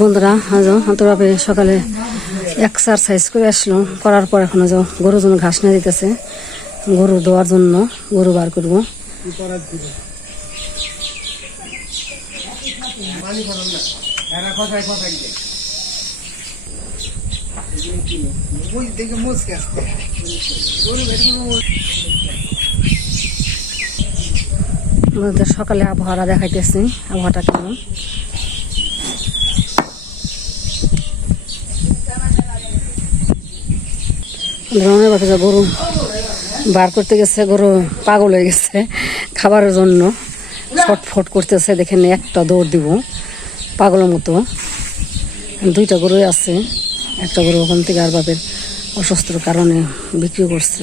বন্ধুরা, আজ অন্তরাবে সকালে এক্সারসাইজ করে আসলো। করার পর এখন আজ গরুর জন্য ঘাস নিয়ে দিতেছে গরু দেওয়ার জন্য গরু বার করব। সকালে আবহাওয়া দেখাইতেছি। আবহাওয়াটা কেমন? রঙের কথা গরু বার করতে গেছে, গরু পাগল হয়ে গেছে খাবারের জন্য। ছটফট করতেছে, দেখেন একটা দৌড় দিব, পাগলের মতো। দুইটা গরুই আছে, একটা গরু ওখান থেকে আর বাপের অসুস্থর কারণে বিক্রি করছে।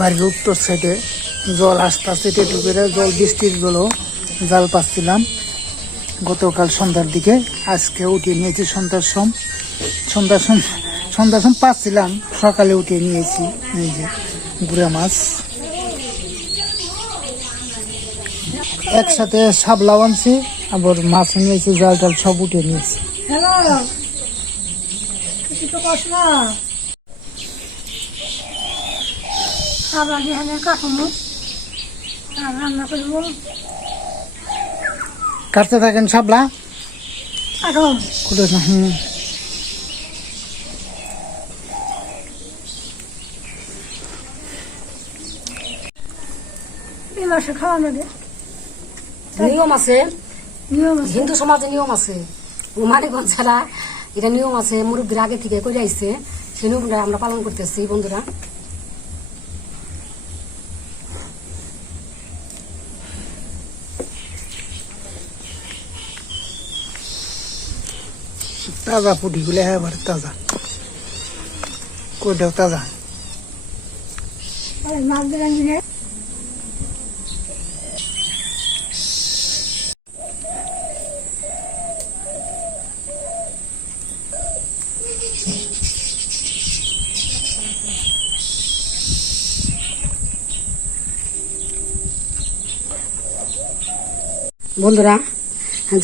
বাড়ির উত্তর সাইডে জল আসতে আসতে টেটু করে জল, বৃষ্টির জলও জাল পাচ্ছিলাম। গতকাল সন্ধ্যার দিকে, আজকে উঠিয়ে নিয়েছি সন্ধ্যার সম। সন্ধ্যার সম সন্ধ্যার সম পাচ্ছিলাম, সকালে উঠিয়ে নিয়েছি, এই যে গুড়া মাছ। একসাথে সাবলাও আনছি, আবার মাছ নিয়েছি জাল টাল সব উঠিয়ে নিয়েছি। হ্যালো কিছু তো কস না। আর রান্না করব। কাটতে থাকেন সাবলা হুম। এই মাসে খাওয়া নেবে নিয়ম আছে। নিয়ম হিন্দু সমাজে নিয়ম আছে। মানিকগঞ্জ ছাড়া এটা নিয়ম আছে। মুরব্বীর আগে থেকে করে আইছে। সেই নিয়মটা আমরা পালন করতেছি বন্ধুরা। তাজা পুটিগুলো একেবারে তাজা। কইটাও তাজা। বন্ধুরা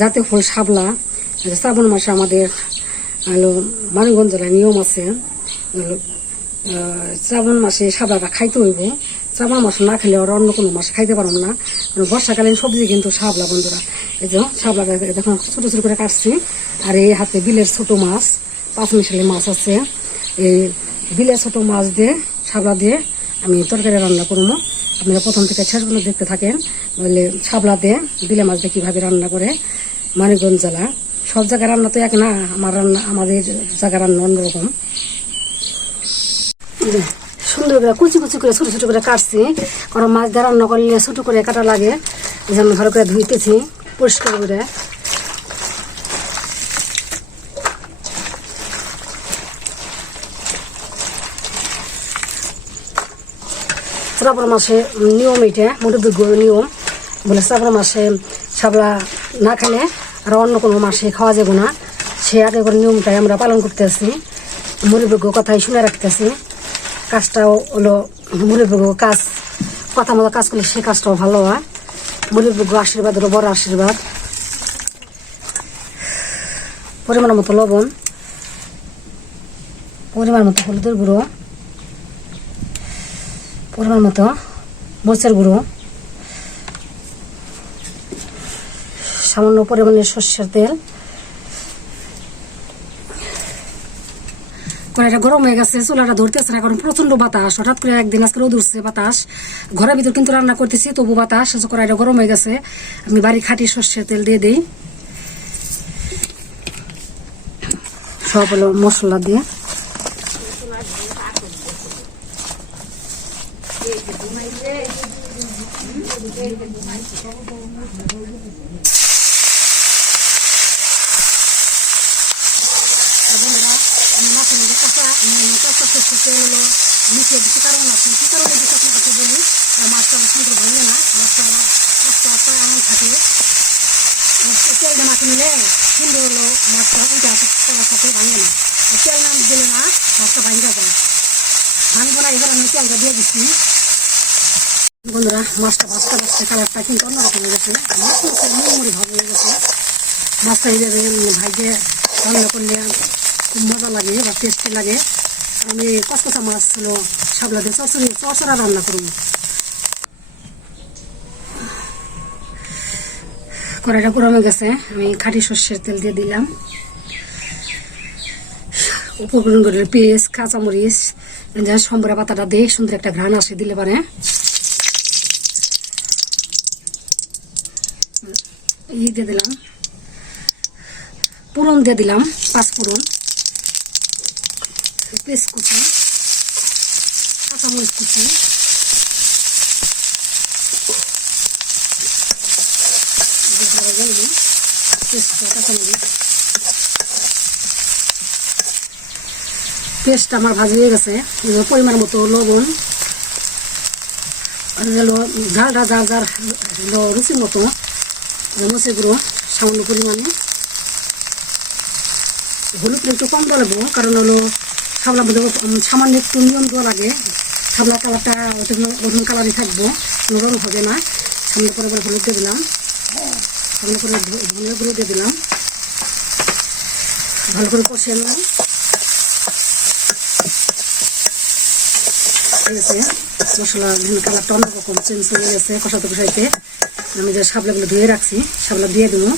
জাতীয় ফুল শাপলা শ্রাবণ মাসে আমাদের হলো মানিকগঞ্জ জেলায় নিয়ম আছে শ্রাবণ মাসে শাপলাটা খাইতে হইব। শ্রাবণ মাসে না খেলে আর অন্য কোনো মাসে খাইতে পারব না। কারণ বর্ষাকালীন সবজি কিন্তু শাপলা, বন্ধুরা। এই যে শাপলাটা দেখুন ছোট ছোট করে কাটছি। আর এই হাতে বিলের ছোট মাছ পাঁচ মিশালি মাছ আছে। এই বিলের ছোট মাছ দিয়ে, শাপলা দিয়ে আমি তরকারি রান্না করব। আপনারা প্রথম থেকে শেষ পর্যন্ত দেখতে থাকেন। বলে ছাবলা দিয়ে বিলে মাছ দিয়ে কীভাবে রান্না করে মানিকগঞ্জ জেলা সব জায়গায় রান্না তো এক না, আমার রান্না, আমাদের জায়গা রান্না অন্যরকম। সুন্দর করে কুচি কুচি করে ছোট ছোট করে কাটছি। কারণ মাছ দিয়ে রান্না করলে ছোট করে কাটা লাগে। যেমন ভালো করে ধুইতেছি, পরিষ্কার করে। শ্রাবণ মাসে নিয়ম এটা মোটামুটি নিয়ম। বলে শ্রাবণ মাসে সাবলা না খেলে আর অন্য কোনো মাসে খাওয়া যাবে না। সে আগে করে নিয়মটাই আমরা পালন করতেছি। মুরব্বীজ্ঞ কথাই শুনে রাখতেছি। কাজটাও হলো মুরব্বীজ্ঞ কাজ, কথা মতো কাজ করলে সে কাজটাও ভালো হয়। মুরব্বী আশীর্বাদ হলো বড় আশীর্বাদ। পরিমাণ মতো লবণ, পরিমাণ মতো হলুদের গুঁড়ো, পরিমাণ মতো মরিচের গুঁড়ো। সামান্য পরিমাণে সর্ষের তেল। কড়াইটা গরম হয়ে গেছে, চুলাটা ধরতেছে না, কারণ প্রচণ্ড বাতাস। হঠাৎ করে একদিন আজকে রোদ উঠছে বাতাস। ঘরের ভিতর কিন্তু রান্না করতেছি তবু বাতাস কড়াইটা গরম হয়ে গেছে। আমি বাড়ি খাঁটি সর্ষের তেল দিয়ে দিই। সব হলো মশলা দিয়ে আমি মাছের মধ্যে কাঁচা উম, কাঁচা সর্ষের তেল হলো মিশিয়ে দিচ্ছি কারণ আছে কি কারণে দিচ্ছি আপনার কাছে বলি? মাছটা সুন্দর ভাঙে না মাছটা আস্তে আস্তে এমন থাকে। আর তেলটা মাছে নিলে সুন্দর হলো, মাছটা উল্টে আসে তেলের সাথে ভাঙে না। তেল না দিলে না মাছটা ভাঙে যায়। ভাঙবো না, এবার আমি তেলটা দিয়ে দিচ্ছি। বন্ধুরা, মাছটা ভাজতে ভাজতে কালারটা কিন্তু অন্যরকম হয়ে গেছে। মাছ মাছের মুড়ি ভাব হয়ে গেছে। মাছটা এইভাবে ভাইকে রান্না করলে খুব মজা লাগে বা টেস্টি লাগে। আমি কচকচা মাছ হলো সাবলা দিয়ে চচড়ি চচড়া রান্না করব কড়াইটা গরমে গেছে, আমি খাঁটি সর্ষের তেল দিয়ে দিলাম। উপকরণ করে পেঁয়াজ, কাঁচামরিচ যেন সম্বরা পাতাটা দিয়ে সুন্দর একটা ঘ্রাণ আসে, দিলে পারে। ই দিয়ে দিলাম। পুরন দিয়ে দিলাম, পাঁচ পুরন। পেস্ট কুচি, কাঁচামরিচ কুচি, পেস্ট আমার ভাজি হয়ে গেছে। পরিমাণ মতো লবণ ঝালটা যার যার রুচির মতো মশে গুঁড়ো সামান্য পরিমাণে। হলুদ একটু কম দেওয়া লাগবো, কারণ হলো সাবলা মধ্যে সামান্য একটু নিয়ম দেওয়া লাগে সাবলা কালারটা ওরকম কালারই থাকব, নরম হবে না। সামনে করে করে হলুদ দিয়ে দিলাম। সামনে করে ধ- ধনিয়া গুঁড়ো দিয়ে দিলাম। ভালো করে কষিয়ে নিলাম। মশলা বিভিন্ন কালারটা অন্যরকম চেঞ্জ হয়ে গেছে কষাতে কষাইতে। আমি যে সাবলাগুলো ধুয়ে রাখছি সাবলা দিয়ে দেবো।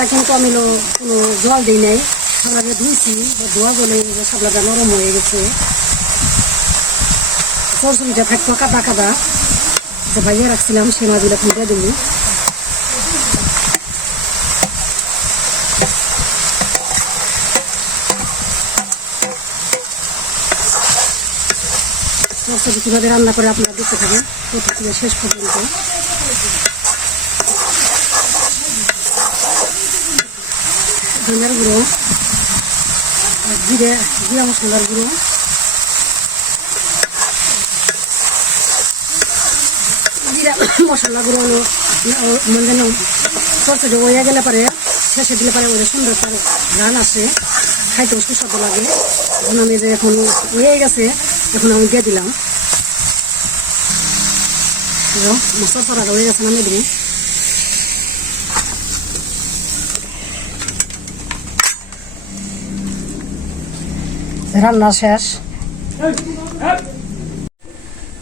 সাবলা কিন্তু আমি কোনো জল দিই নাই। সাবলাকে ধুইছি ধোয়া বলে সাবলাটা নরম হয়ে গেছে। সরসরিটা থাকতো কাদা কাদা। যে ভাইয়া রাখছিলাম, সে মাছগুলো এখন দিয়ে সরসরি কীভাবে রান্না করে আপনারা দেখতে থাকেন। থেকে শেষ পর্যন্ত। ধনিয়ার গুঁড়ো জিরে, জিরা মশলার গুঁড়ো। জিরা মশলা গুঁড়ো মানে যেন সরষে হয়ে গেলে পরে, শেষে দিলে পরে ওদের সুন্দর একটা গান আসে। খাইতেও সুস্বাদু লাগে। এখন আমি এখন হয়ে গেছে, এখন আমি দিয়ে দিলাম। মশলা সরা হয়ে গেছে, নামিয়ে দিই রান্না শেষ।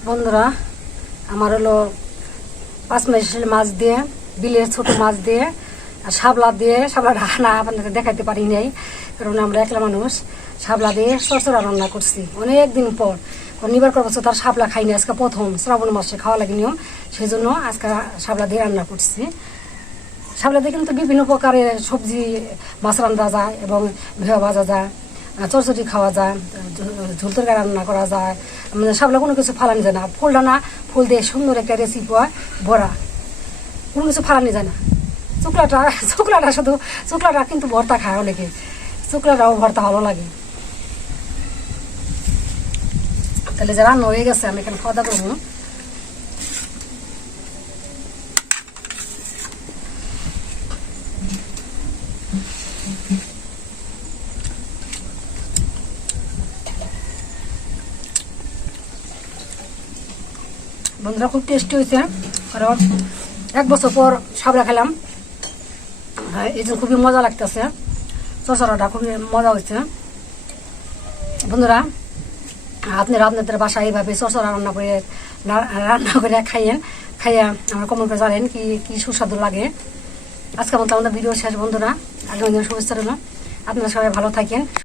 বন্ধুরা, আমার হলো পাঁচ মাসের মাছ দিয়ে, বিলের ছোট মাছ দিয়ে, আর শাবলা দিয়ে শাবলা রান্না আপনাদের দেখাইতে পারি নাই, কারণ আমরা একলা মানুষ। শাবলা দিয়ে সরসরা রান্না করছি। অনেক দিন পর নিবার কর বছর তার শাবলা খাইনি আজকে প্রথম শ্রাবণ মাসে খাওয়া লাগে নিয়ম সেই জন্য আজকে শাবলা দিয়ে রান্না করছি। শাবলা দিয়ে কিন্তু বিভিন্ন প্রকারের সবজি, মাছ রান্না যায় এবং ভেয়া ভাজা যায়। চরচটি খাওয়া যায় ঝুল তরকারি রান্না করা যায়। মানে শাবলা কোনো কিছু ফালানি যায় না। ফুলটা না, ফুল দিয়ে সুন্দর একটা রেসিপি হয়, বড়া। কোনো কিছু ফালানি যায় না। শুক্লাটা শুক্লাটা শুধু, শুক্লাটা কিন্তু ভর্তা খায় অনেকে। শুক্লাটাও ভর্তা ভালো লাগে। তাহলে যে রান্না হয়ে গেছে, আমি এখানে খাওয়া দাওয়া করব। বন্ধুরা খুব টেস্টি হয়েছে। কারণ এক বছর পর সাবরা খেলাম। হ্যাঁ, এই জন্য খুবই মজা লাগতেছে। চরচরাটা খুবই মজা হয়েছে। বন্ধুরা আপনারা আপনাদের বাসায় এইভাবে চরচরা রান্না করে রান্না করে খাইয়েন খাইয়া আমরা কমেন্ট করে জানেন কি কি সুস্বাদু লাগে। আজকের মতো আমাদের ভিডিও শেষ বন্ধুরা। আগামী দিন শুভেচ্ছা রইল। আপনারা সবাই ভালো থাকেন।